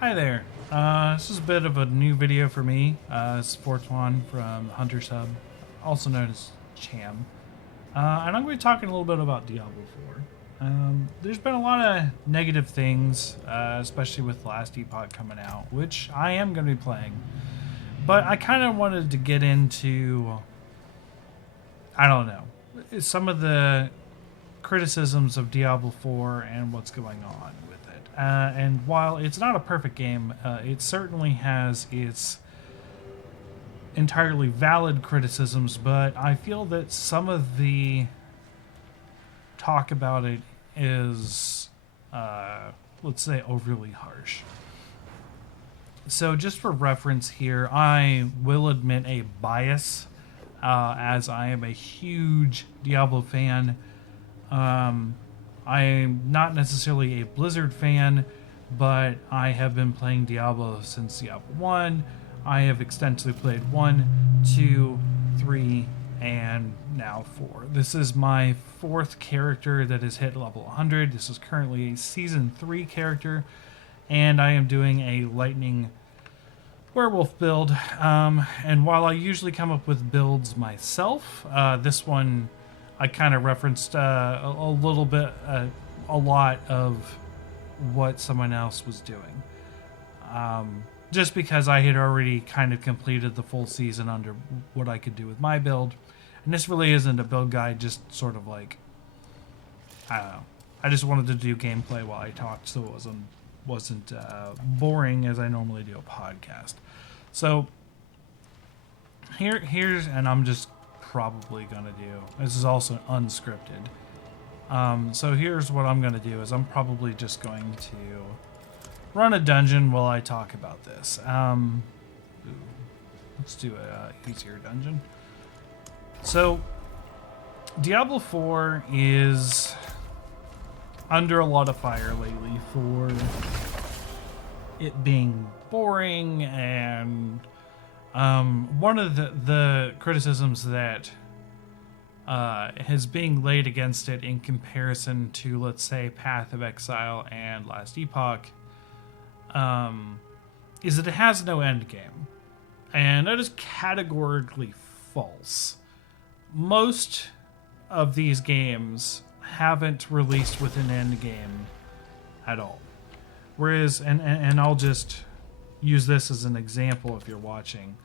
Hi there. This is a bit of a new video for me. This is Fortuan from Hunter Sub, also known as Cham. And I'm going to be talking a little bit about Diablo 4. There's been a lot of negative things, especially with Last Epoch coming out, which I am going to be playing. But I kind of wanted to get into, I don't know, some of the criticisms of Diablo 4 and what's going on with it. And while it's not a perfect game, it certainly has its entirely valid criticisms, but I feel that some of the talk about it is, let's say, overly harsh. So just for reference here, I will admit a bias, as I am a huge Diablo fan. I'm not necessarily a Blizzard fan, but I have been playing Diablo since Diablo 1. I have extensively played 1, 2, 3, and now 4. This is my 4th character that has hit level 100. This is currently a Season 3 character, and I am doing a Lightning Werewolf build. And while I usually come up with builds myself, this one I kind of referenced a little bit, a lot of what someone else was doing. Just because I had already kind of completed the full season under what I could do with my build. And this really isn't a build guide, just sort of like, I don't know. I just wanted to do gameplay while I talked so it wasn't boring as I normally do a podcast. So here's, and I'm just probably gonna do, this is also unscripted. So here's what I'm gonna do is I'm probably just going to run a dungeon while I talk about this. Let's do a easier dungeon. So Diablo 4 is under a lot of fire lately for it being boring, and one of the criticisms that is being laid against it in comparison to, let's say, Path of Exile and Last Epoch is that it has no end game. And that is categorically false. Most of these games haven't released with an end game at all. Whereas, and I'll just use this as an example if you're watching.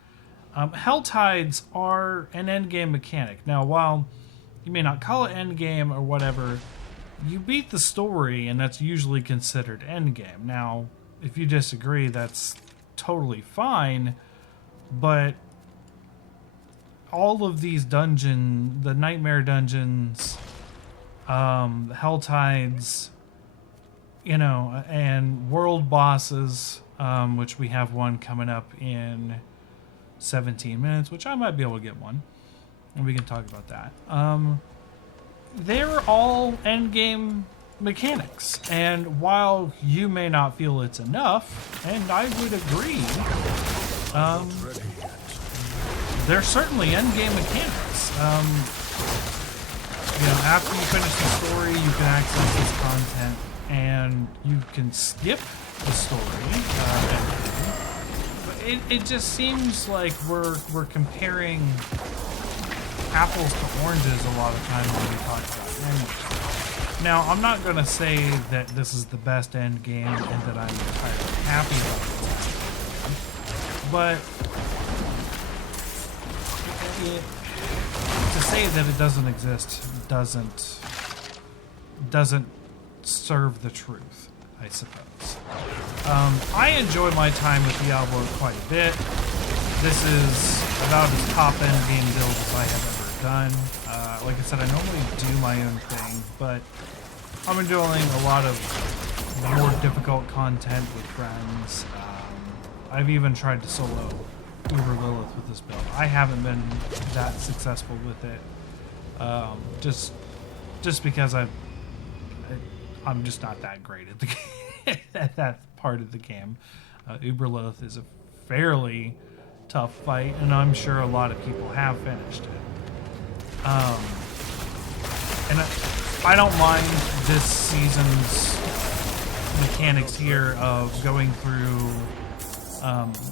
Helltides are an endgame mechanic. Now, while you may not call it endgame or whatever, you beat the story, and that's usually considered endgame. Now, if you disagree, that's totally fine, but all of these dungeons, the Nightmare dungeons, the Helltides, you know, and world bosses, which we have one coming up in 17 minutes, which I might be able to get one, and we can talk about that. They're all endgame mechanics, and while you may not feel it's enough, and I would agree, they're certainly endgame mechanics. You know, after you finish the story, you can access this content, and you can skip the story. But it just seems like we're comparing apples to oranges a lot of times when we talk about endgames. Now, I'm not going to say that this is the best end game and that I'm entirely happy about it, but to say that it doesn't exist doesn't serve the truth, I suppose. I enjoy my time with Diablo quite a bit. This is about as top end game build as I have ever done. Like I said, I normally do my own thing, but I've been doing a lot of more difficult content with friends. I've even tried to solo Uber Lilith with this build. I haven't been that successful with it, just because I'm just not that great at the at that part of the game. Uber Lilith is a fairly tough fight, and I'm sure a lot of people have finished it. And I don't mind this season's mechanics here of going through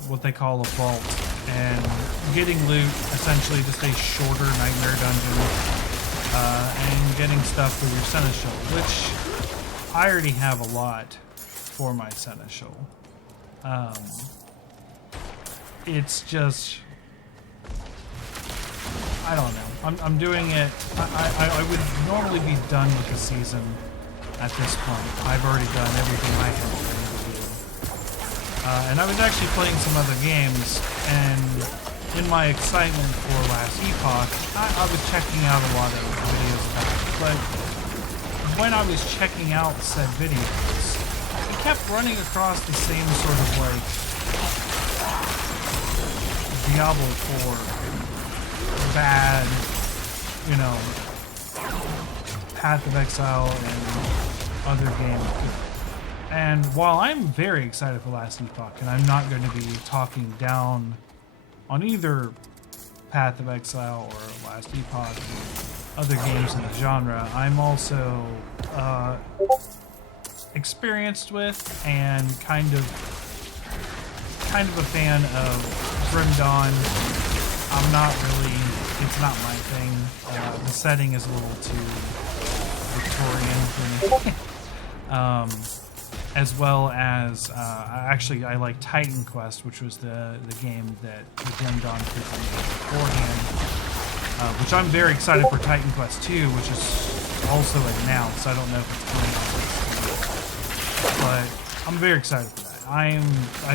what they call a vault and getting loot, essentially just a shorter nightmare dungeon, and getting stuff for your seneschal, which I already have a lot for my seneschal. It's just, I don't know. I'm doing it. I would normally be done with the season at this point. I've already done everything I can to do. And I was actually playing some other games, and in my excitement for Last Epoch, I was checking out a lot of videos about it. But when I was checking out said videos, I kept running across the same sort of like Diablo 4 bad, you know, Path of Exile and other games. And while I'm very excited for Last Epoch, and I'm not going to be talking down on either Path of Exile or Last Epoch or other games in the genre, I'm also experienced with and kind of a fan of Grim Dawn. I'm not really, it's not my thing. The setting is a little too Victorian for me. As well as, actually I like Titan Quest, which was the game that the Grim Dawn people made beforehand, which I'm very excited for Titan Quest 2, which is also announced. I don't know if it's coming out, but I'm very excited for that. I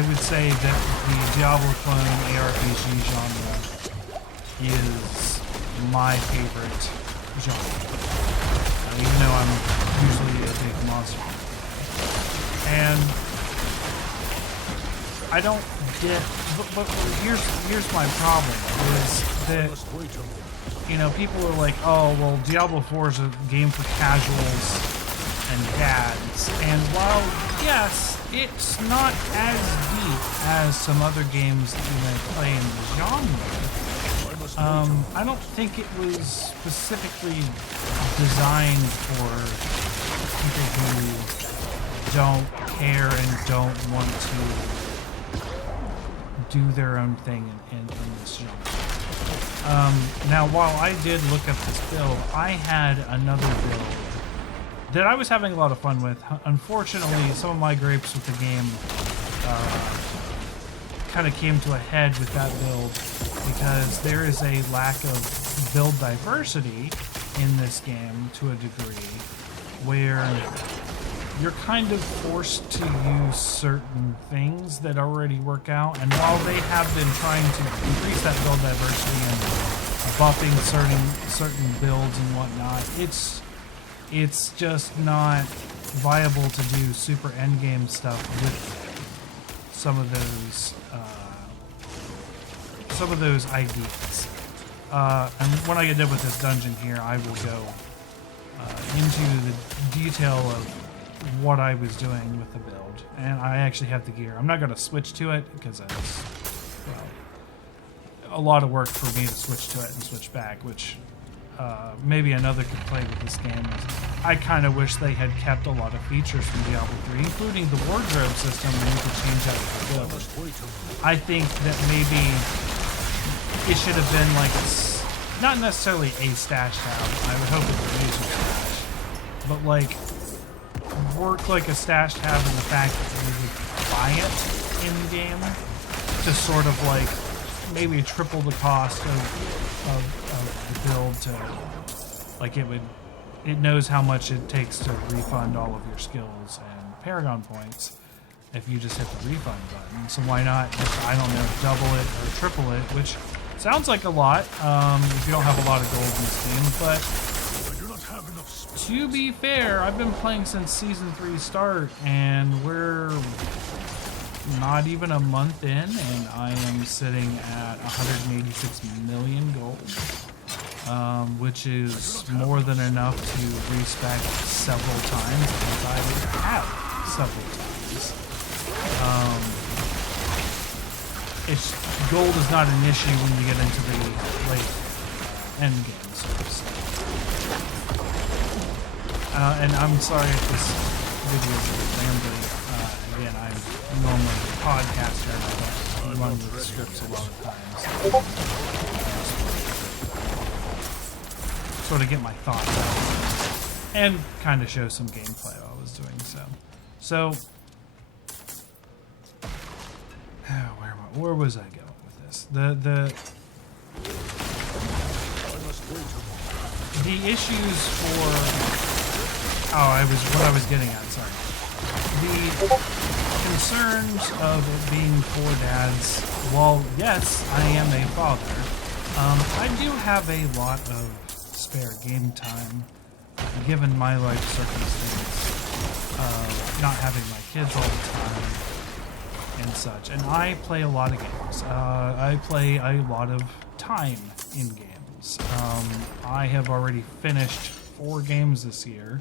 would say that the Diablo clone ARPG genre is my favorite genre, even though I'm usually a big monster. And I don't get, but here's my problem, is that, you know, people are like, oh, well, Diablo 4 is a game for casuals and dads, and while, yes, it's not as deep as some other games that you may play in the genre, I don't think it was specifically designed for people who don't care and don't want to do their own thing in this genre. Now, while I did look up this build, I had another build that I was having a lot of fun with. Unfortunately, some of my grapes with the game kind of came to a head with that build because there is a lack of build diversity in this game to a degree where you're kind of forced to use certain things that already work out, and while they have been trying to increase that build diversity and buffing certain builds and whatnot, it's just not viable to do super endgame stuff with some of those ideas. And when I get done with this dungeon here, I will go into the detail of what I was doing with the build, and I actually have the gear. I'm not going to switch to it because it's, well, a lot of work for me to switch to it and switch back, which maybe another complaint with this game is I kind of wish they had kept a lot of features from Diablo 3, including the wardrobe system where you could change out the build. I think that maybe it should have been like not necessarily a stash tab. I would hope it would use a stash, but like work like a stash tab in the fact that you would buy it in game to sort of like maybe triple the cost of the build to like it knows how much it takes to refund all of your skills and Paragon points if you just hit the refund button. So why not just, I don't know, double it or triple it, which sounds like a lot if you don't have a lot of gold in this game, but to be fair, I've been playing since Season 3 start, and we're not even a month in, and I am sitting at 186 million gold, which is more than enough to respec several times, as I have several times. Gold is not an issue when you get into the late end game, so to say. And I'm sorry if this videos are rambling. Again, I'm normally a podcaster and I don't run with scripts a lot of times. Sort of get my thoughts out and kind of show some gameplay while I was doing so. So, where was I going with this? The issues for what I was getting at. Sorry, the concerns of it being for dads. Well, yes, I am a father. I do have a lot of spare game time, given my life circumstance of not having my kids all the time and such. And I play a lot of games. I play a lot of time in games. I have already finished 4 games this year,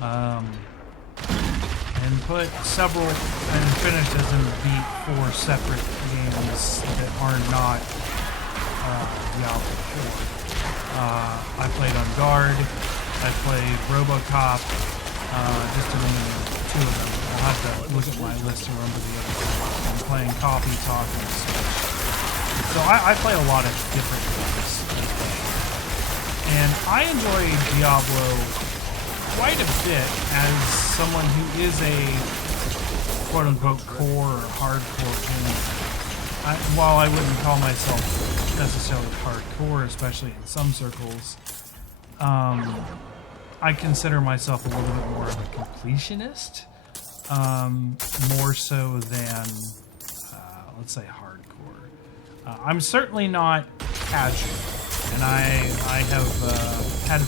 and put several, and finished as in beat 4 separate games that are not Diablo 4. I played on Guard, I played RoboCop, just to name 2 of them. I'll have to look at my list to remember the other ones. I'm playing Coffee Talk and such. So I play a lot of different games. And I enjoy Diablo quite a bit as someone who is a quote-unquote core or hardcore gamer. While I wouldn't call myself necessarily hardcore, especially in some circles, I consider myself a little bit more of a completionist, more so than, let's say, hardcore. I'm certainly not casual, and I have had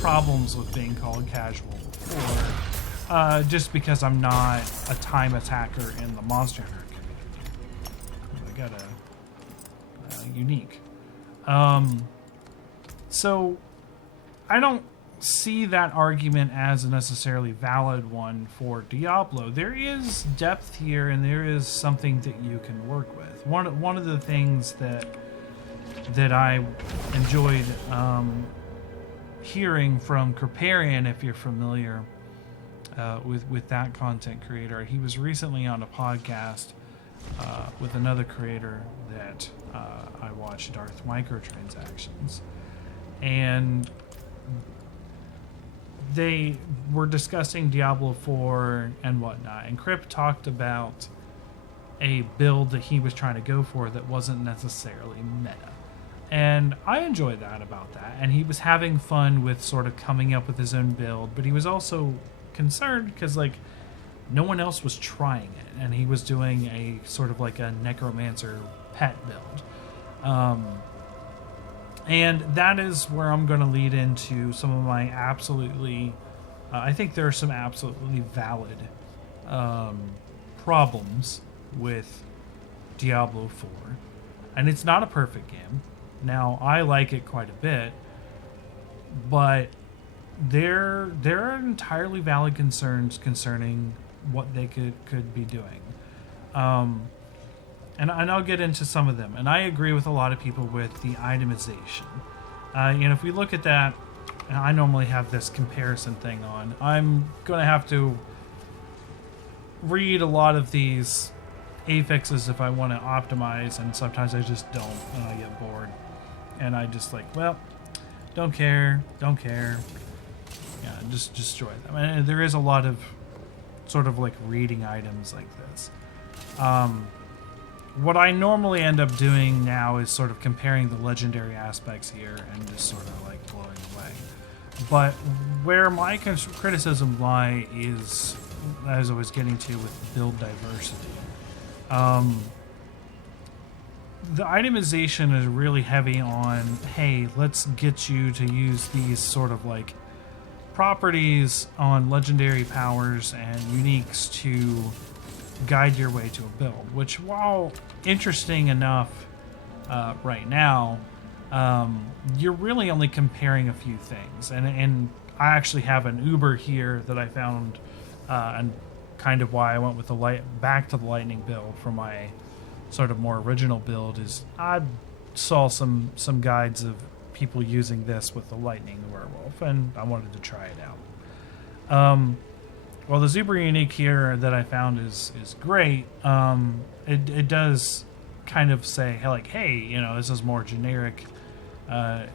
problems with being called casual before, just because I'm not a time attacker in the Monster Hunter community. I got a unique. So I don't see that argument as a necessarily valid one for Diablo. There is depth here, and there is something that you can work with. One of the things that I enjoyed hearing from Kriparian, if you're familiar with that content creator, he was recently on a podcast with another creator that I watched, Darth Microtransactions, and they were discussing Diablo 4 and whatnot, and Crip talked about a build that he was trying to go for that wasn't necessarily meta. And I enjoyed that about that, and he was having fun with sort of coming up with his own build, but he was also concerned because, like, no one else was trying it, and he was doing a sort of like a necromancer pet build. And that is where I'm going to lead into some of my absolutely, I think there are some absolutely valid problems with Diablo 4. And it's not a perfect game. Now, I like it quite a bit, but there are entirely valid concerns concerning what they could be doing. And I'll get into some of them. And I agree with a lot of people with the itemization. And if we look at that, and I normally have this comparison thing on, I'm going to have to read a lot of these affixes if I want to optimize, and sometimes I just don't, and I get bored. And I just like, well, don't care. Yeah, just destroy them. And there is a lot of sort of like reading items like this. What I normally end up doing now is sort of comparing the legendary aspects here and just sort of like blowing away. But where my criticism lie is, as I was getting to with build diversity, the itemization is really heavy on, hey, let's get you to use these sort of like properties on legendary powers and uniques to guide your way to a build, which, while interesting enough right now, you're really only comparing a few things. And I actually have an Uber here that I found, and kind of why I went with the back to the lightning build for my sort of more original build is I saw some guides of people using this with the lightning werewolf, and I wanted to try it out. while the super unique here that I found is great, it does kind of say like, hey, you know, this is more generic, and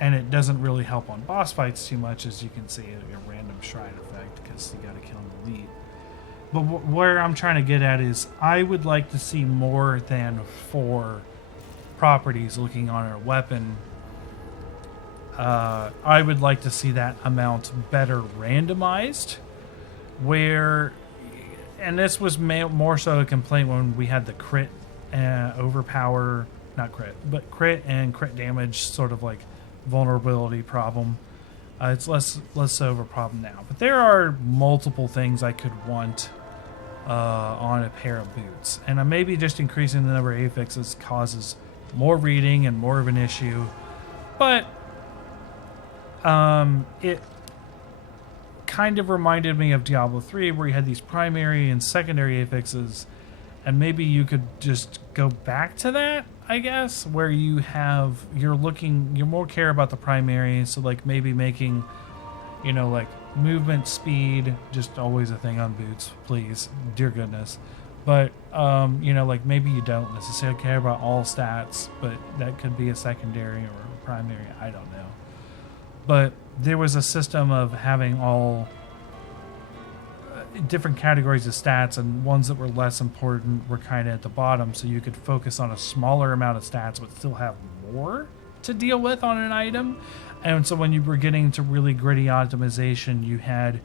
it doesn't really help on boss fights too much, as you can see, a random shrine effect because you got to kill an elite. But where I'm trying to get at is I would like to see more than 4 properties looking on a weapon. I would like to see that amount better randomized, where, and this was more so a complaint when we had the crit overpower, not crit, but crit and crit damage sort of like vulnerability problem. It's less so of a problem now, but there are multiple things I could want on a pair of boots, and maybe just increasing the number of affixes causes more reading and more of an issue. But it kind of reminded me of Diablo 3, where you had these primary and secondary affixes, and maybe you could just go back to that, I guess, where you're more care about the primary, so like maybe making, you know, like movement speed, just always a thing on boots, please, dear goodness. But, you know, like maybe you don't necessarily care about all stats, but that could be a secondary or a primary, I don't know. But there was a system of having all different categories of stats, and ones that were less important were kind of at the bottom, so you could focus on a smaller amount of stats but still have more to deal with on an item. And so when you were getting to really gritty optimization, you had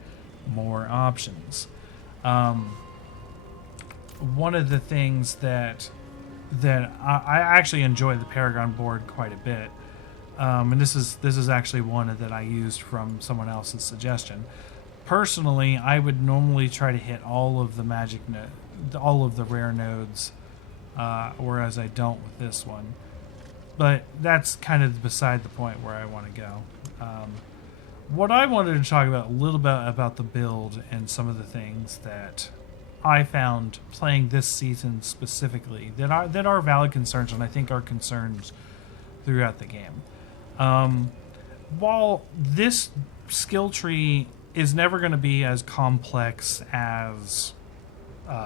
more options. One of the things that I actually enjoy the Paragon board quite a bit, and this is actually one that I used from someone else's suggestion. Personally, I would normally try to hit all of the all of the rare nodes, whereas I don't with this one. But that's kind of beside the point where I want to go. What I wanted to talk about a little bit about the build and some of the things that I found playing this season specifically that are valid concerns, and I think are concerns throughout the game. While this skill tree is never going to be as complex as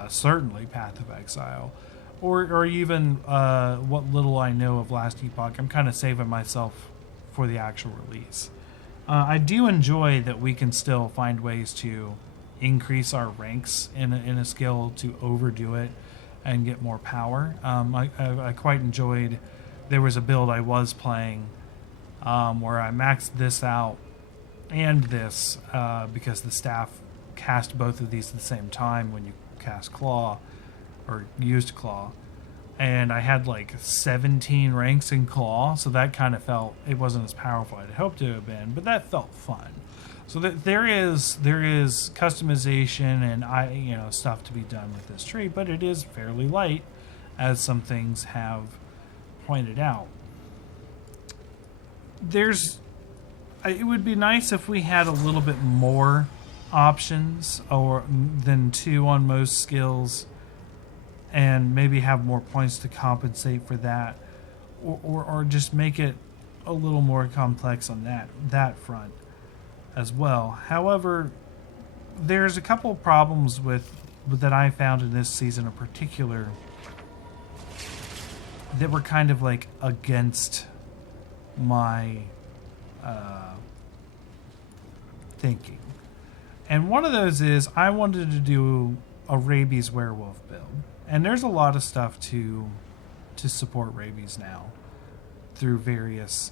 certainly Path of Exile, or even what little I know of Last Epoch, I'm kind of saving myself for the actual release. I do enjoy that we can still find ways to increase our ranks in a skill to overdo it and get more power. I quite enjoyed, there was a build I was playing where I maxed this out and this because the staff cast both of these at the same time when you cast Claw or used Claw, and I had like 17 ranks in Claw, so that kind of felt, it wasn't as powerful as I'd hoped to have been, but that felt fun. So that there is customization and stuff to be done with this tree, but it is fairly light, as some things have pointed out. It would be nice if we had a little bit more options than 2 on most skills, and maybe have more points to compensate for that, or just make it a little more complex on that front as well. However, there's a couple of problems with that I found in this season in particular that were kind of like against my thinking. And one of those is I wanted to do a rabies werewolf build. And there's a lot of stuff to support rabies now through various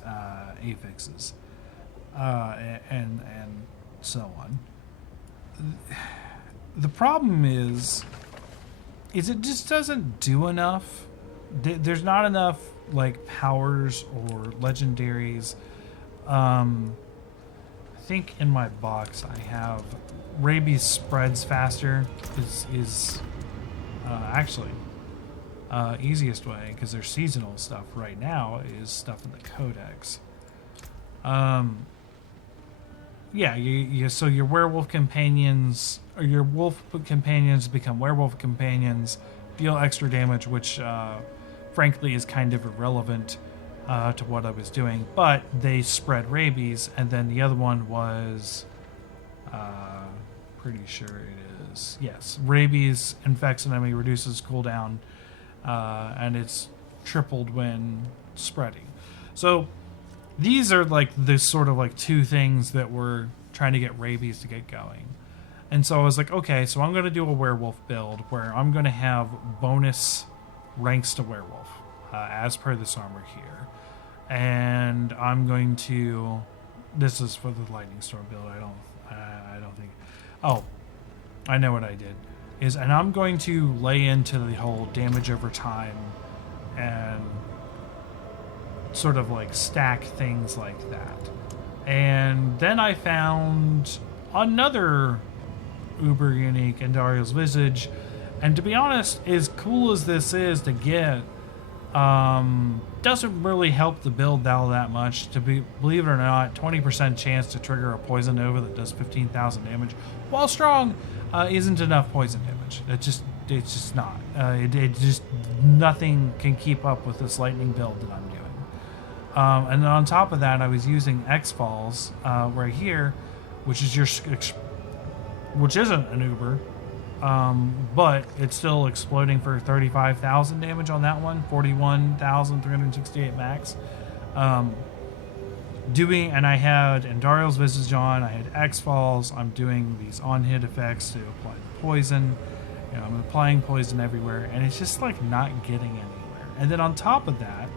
affixes and so on. The problem is it just doesn't do enough. There's not enough like powers or legendaries. I think in my box I have rabies spreads faster is actually easiest way, because there's seasonal stuff right now, is stuff in the codex. So your werewolf companions, or your wolf companions become werewolf companions, deal extra damage, which frankly is kind of irrelevant to what I was doing, but they spread rabies. And then the other one was pretty sure it is. Yes, rabies infects an enemy, reduces cooldown, and it's tripled when spreading. So these are like the sort of like two things that we're trying to get rabies to get going. And so I was like, okay, so I'm going to do a werewolf build where I'm going to have bonus ranks to werewolf as per this armor here. And I'm going to... This is for the lightning storm build. I don't think... Oh, I know what I did. And I'm going to lay into the whole damage over time and sort of like stack things like that. And then I found another uber unique Andariel's Visage, and to be honest, as cool as this is to get, doesn't really help the build all that much. Believe it or not, 20% chance to trigger a poison nova that does 15,000 damage while strong isn't enough poison damage. It's just not. It just nothing can keep up with this lightning build that I'm doing. And then on top of that, I was using X Falls right here, which isn't an uber, but it's still exploding for 35,000 damage on that one, 41,368 max. And I had Andariel's Visage on, I had X Falls. I'm doing these on-hit effects to apply poison. You know, I'm applying poison everywhere, and it's just like not getting anywhere. And then on top of that,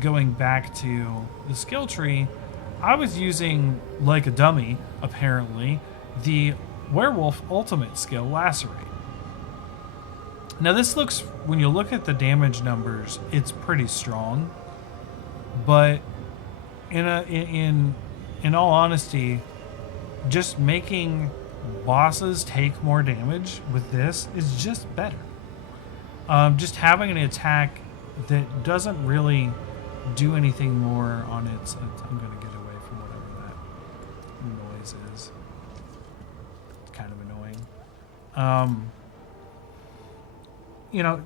going back to the skill tree, I was using, like a dummy, apparently, the werewolf ultimate skill, Lacerate. Now this looks, when you look at the damage numbers, it's pretty strong, but in all honesty, just making bosses take more damage with this is just better. Just having an attack that doesn't really do anything more on its... I'm going to get away from whatever that noise is. It's kind of annoying. You know,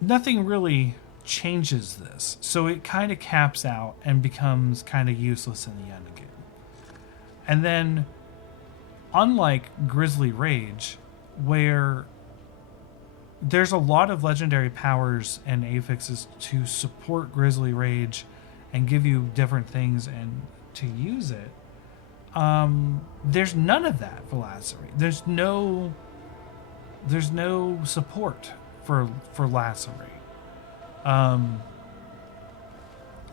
nothing really changes this. So it kind of caps out and becomes kind of useless in the end again. And then, unlike Grizzly Rage, where there's a lot of legendary powers and affixes to support Grizzly Rage and give you different things and to use it, there's none of that for Lacerate. There's no support for Lacerate.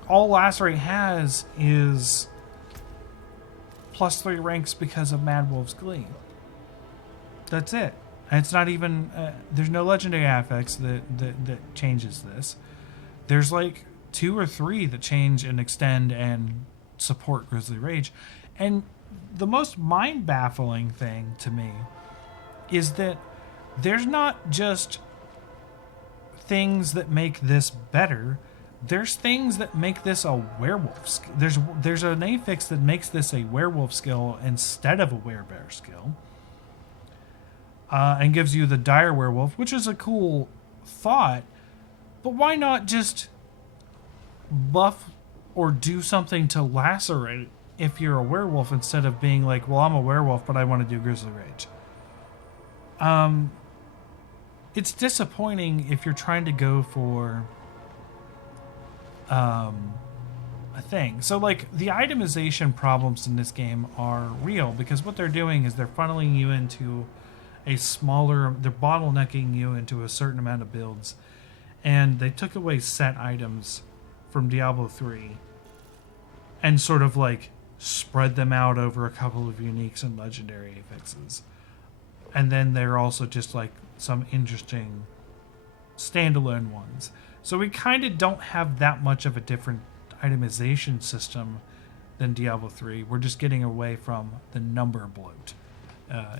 All Lacerate has is +3 ranks because of Mad Wolf's Glee. That's it. And it's not even... there's no legendary affix that changes this. There's like 2 or 3 that change and extend and support Grizzly Rage. And the most mind-baffling thing to me is that there's not just things that make this better. There's things that make this a werewolf skill. There's an affix that makes this a werewolf skill instead of a werebear skill. And gives you the Dire Werewolf, which is a cool thought, but why not just buff or do something to Lacerate if you're a werewolf instead of being like, well, I'm a werewolf, but I want to do Grizzly Rage. It's disappointing if you're trying to go for a thing. So, like, the itemization problems in this game are real, because what they're doing is they're funneling you into they're bottlenecking you into a certain amount of builds, and they took away set items from Diablo 3 and sort of like spread them out over a couple of uniques and legendary affixes. And then they're also just like some interesting standalone ones. So we kind of don't have that much of a different itemization system than Diablo 3. We're just getting away from the number bloat.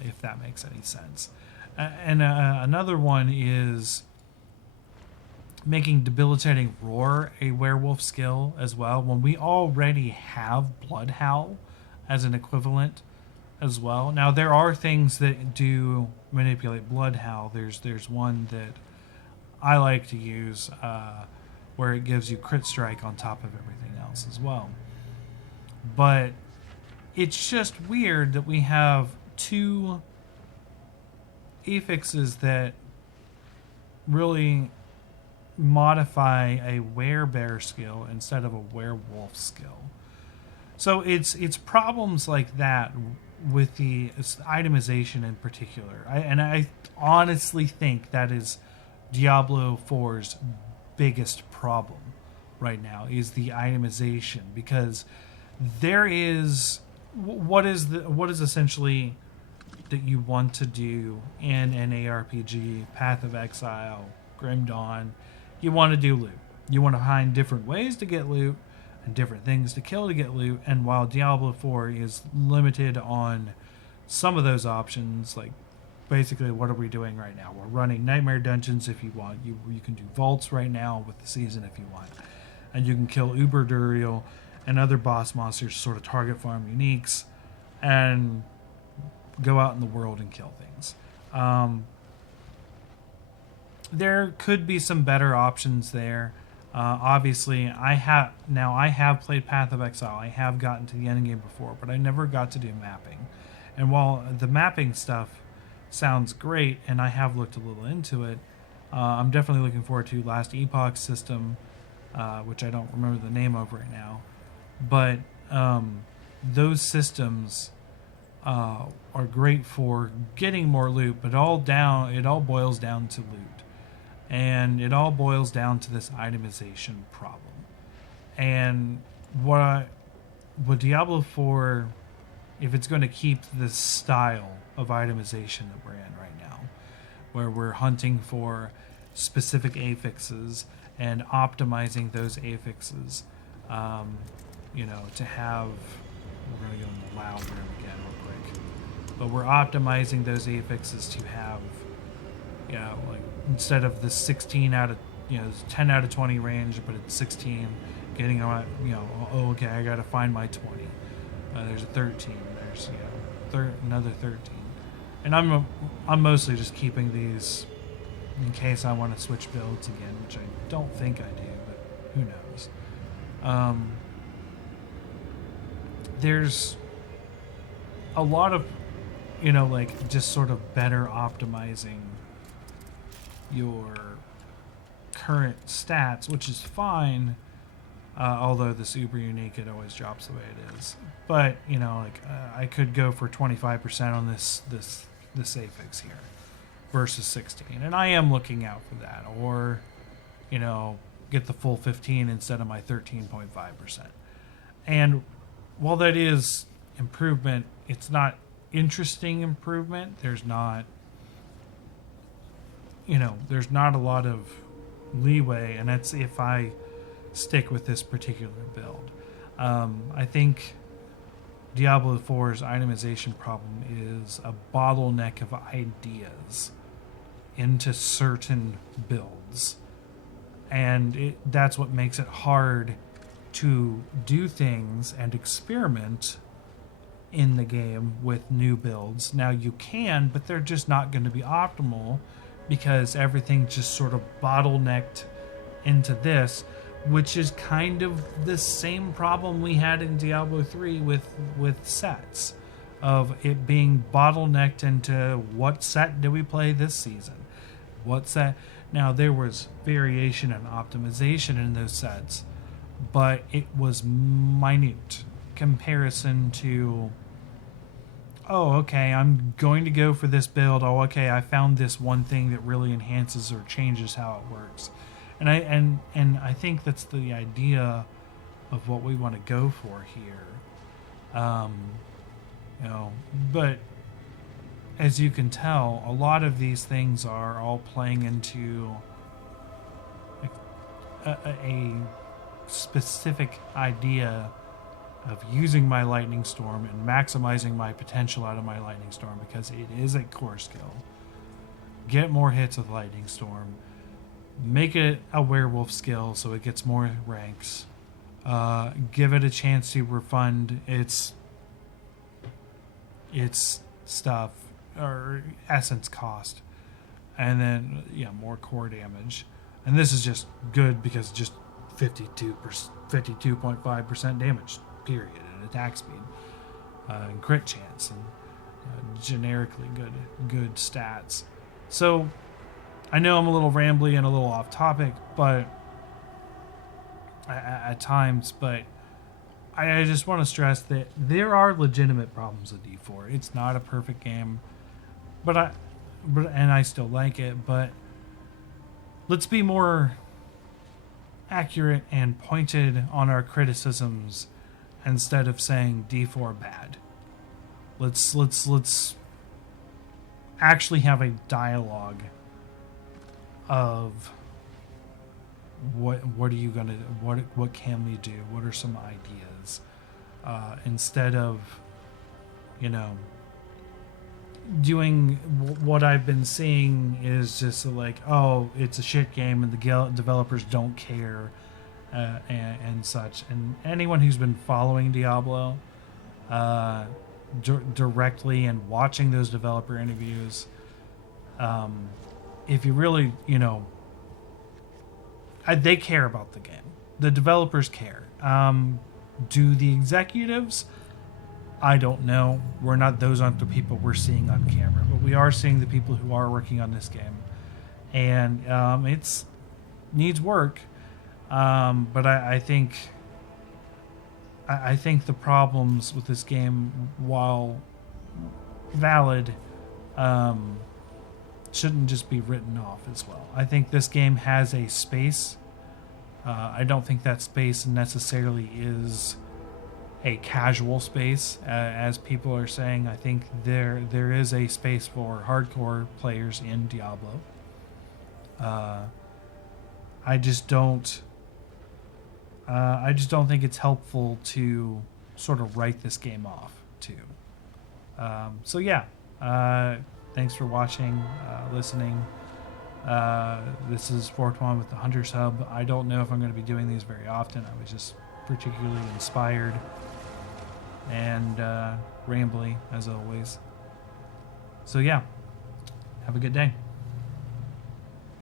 If that makes any sense. And another one is making Debilitating Roar a werewolf skill as well, when we already have Blood Howl as an equivalent as well. Now, there are things that do manipulate Blood Howl. There's one that I like to use where it gives you crit strike on top of everything else as well. But it's just weird that we have two affixes that really modify a werebear skill instead of a werewolf skill. So it's problems like that with the itemization in particular. I honestly think that is Diablo 4's biggest problem right now is the itemization, because there is what is essentially that you want to do in an ARPG, Path of Exile, Grim Dawn. You want to do loot. You want to find different ways to get loot and different things to kill to get loot. And while Diablo 4 is limited on some of those options, like basically what are we doing right now? We're running Nightmare Dungeons if you want. You can do vaults right now with the season if you want. And you can kill Uber Duriel and other boss monsters, sort of target farm uniques, and go out in the world and kill things. There could be some better options there. Obviously, I have played Path of Exile. I have gotten to the end game before, but I never got to do mapping. And while the mapping stuff sounds great, and I have looked a little into it, I'm definitely looking forward to Last Epoch system, which I don't remember the name of right now. But those systems are great for getting more loot, but it all boils down to loot. And it all boils down to this itemization problem. And what Diablo 4, if it's going to keep this style of itemization that we're in right now, where we're hunting for specific affixes and optimizing those affixes, to have, we're going to go in the loud room again real quick, but we're optimizing those affixes to have, like instead of the 16 out of, 10 out of 20 range, but it's 16, getting on, okay, I got to find my 20. There's a 13. There's, another 13. And I'm mostly just keeping these in case I want to switch builds again, which I don't think I do, but who knows. There's a lot of, just sort of better optimizing your current stats, which is fine, although this uber unique, it always drops the way it is. But I could go for 25% on this affix here versus 16, and I am looking out for that, or get the full 15 instead of my 13.5%. And while that is improvement, it's not interesting improvement. There's not a lot of leeway, and that's if I stick with this particular build. I think Diablo 4's itemization problem is a bottleneck of ideas into certain builds, and that's what makes it hard to do things and experiment in the game with new builds. Now you can, but they're just not going to be optimal because everything just sort of bottlenecked into this, which is kind of the same problem we had in Diablo 3 with sets, of it being bottlenecked into what set do we play this season? What set? Now there was variation and optimization in those sets, but it was minute comparison to, oh, okay, I'm going to go for this build. Oh, okay, I found this one thing that really enhances or changes how it works. And I think that's the idea of what we want to go for here. But as you can tell, a lot of these things are all playing into a specific idea of using my lightning storm and maximizing my potential out of my lightning storm, because it is a core skill. Get more hits with lightning storm. Make it a werewolf skill so it gets more ranks. Give it a chance to refund its stuff or essence cost, and then more core damage. And this is just good because just 52.5% damage period at attack speed. and crit chance and generically good stats. So I know I'm a little rambly and a little off topic, but at times, but I just want to stress that there are legitimate problems with D4. It's not a perfect game, but I still like it. But let's be more accurate and pointed on our criticisms instead of saying D4 bad. Let's actually have a dialogue of what are you gonna what can we do? What are some ideas? Instead of, you know, doing what I've been seeing is just like, oh, it's a shit game and the developers don't care, and such. And anyone who's been following Diablo directly and watching those developer interviews, if you really, you know, they care about the game. The developers care. Do the executives? I don't know. Those aren't the people we're seeing on camera, but we are seeing the people who are working on this game, and it's needs work. But I think the problems with this game, while valid, shouldn't just be written off as well. I think this game has a space. I don't think that space necessarily is a casual space, as people are saying. I think there is a space for hardcore players in Diablo. I just don't think it's helpful to sort of write this game off too. So yeah, thanks for watching, listening. This is Fortuan with the Hunter's Hub. I don't know if I'm going to be doing these very often. I was just particularly inspired and rambly as always. So yeah, have a good day.